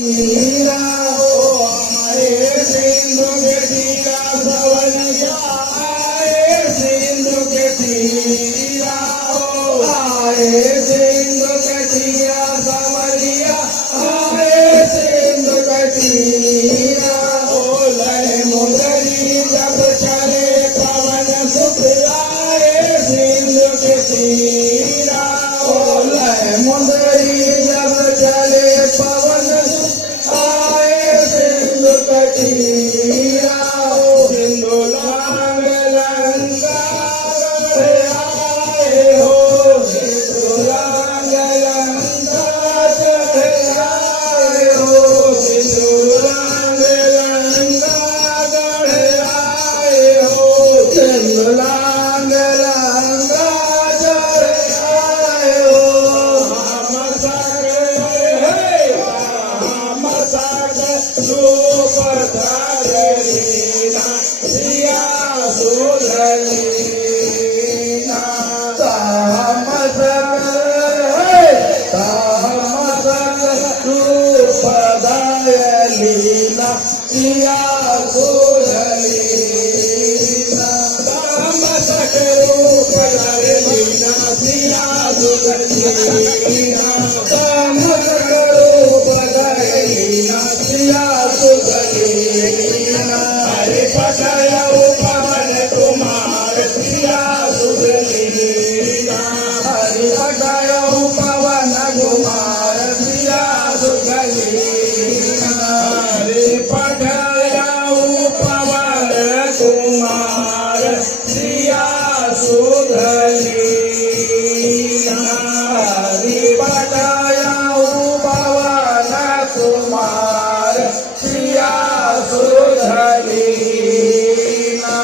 हीरा ओ आए सिंधु के तीरा सवरिया आए सिंधु के तीरा ओ आए सिंधु के तीरा सवरिया आए सिंधु के तीरा ओ लय मुंदरी जब चले पवन सुख आए सिंधु के तीरा ओ लय मुंदरी जब चले पवन कटीरा सिंधु लांग लंका आए हो सिंधु लांग लंका आए हो सिंधु लांग लंका आए हो सिंधु लांग लंका आए हो हम सागर हम सागर लीना सिया सुधलीना तामस रूपदाय लीना सिया सुधलीना तामस रूपदाय लीना सिया सुधलीना तामस रूपदाय लीना सिया सुधलीना हरे पटाया पवन कुमार सिया सुधलीना हरे पटाया पवन कुमार सिया सुधलीना हरे पटाया पवन कुमार सिया सुधलीना हरे पटाया पवन कुमार सिया सुधलीना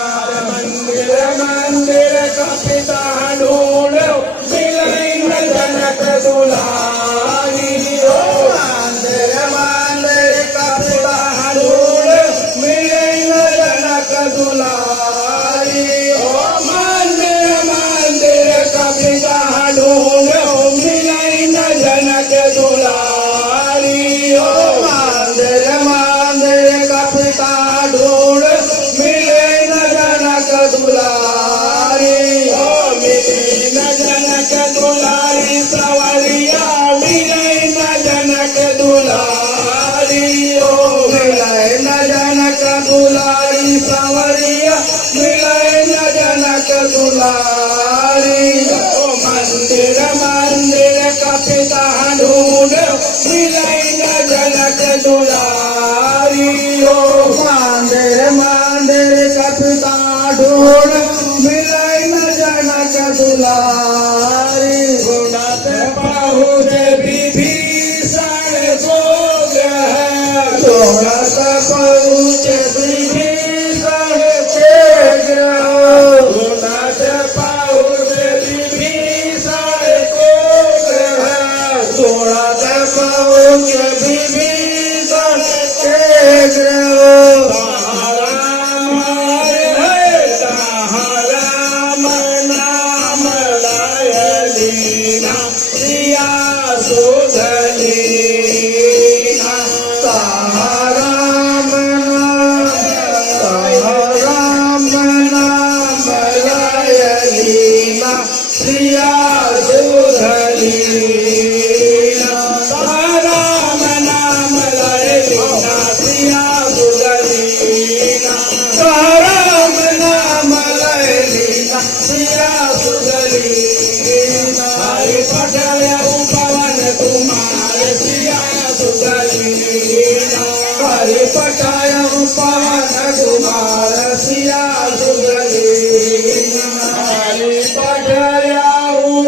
मंदिर मंदिर कपिता ढूंढो मिले न जनक दुलारी हो मंदिर मंदिर कपिता ढूंढो मिले न जनक दुलारी हो मंदिर मंदिर कपिता ढूंढो मिले न जनक दुलारी हो मंदिर मंदिर कपिता ढूंढ मिले न जनक दुलारी हो मिले न जनक दुलारी सवरिया मिले न जनक दुलारी हो मिले न जनक दुलारी सवरिया मिले न जनक दुलारी हो मंदिर मंदिर कपिता ढूंढ मिले न जनक दुलारी हो मंदिर मंदिर कपिता ढूंढ मिले न जनक दुलारी ढूंढत बहुत विभीषण जोग है ढूंढत बहुत विभीषण शीघ्र ढूंढत बहुत विभीषण जोग है ढूंढत बहुत विभीषण शीघ्र पटाया पवन कुमार सिया सुधलीना हरे पटाया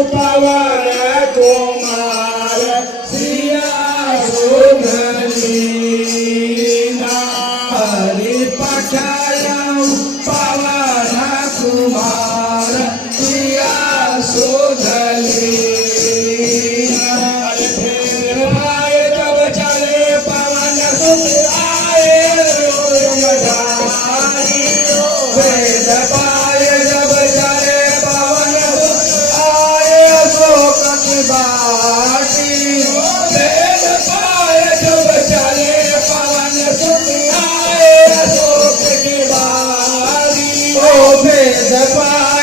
पवन कुमार सिया सुधलीना हरे पटाया पवन कुमार सिया सुधलीना फिर आए तब चले पवन सुख आए जपा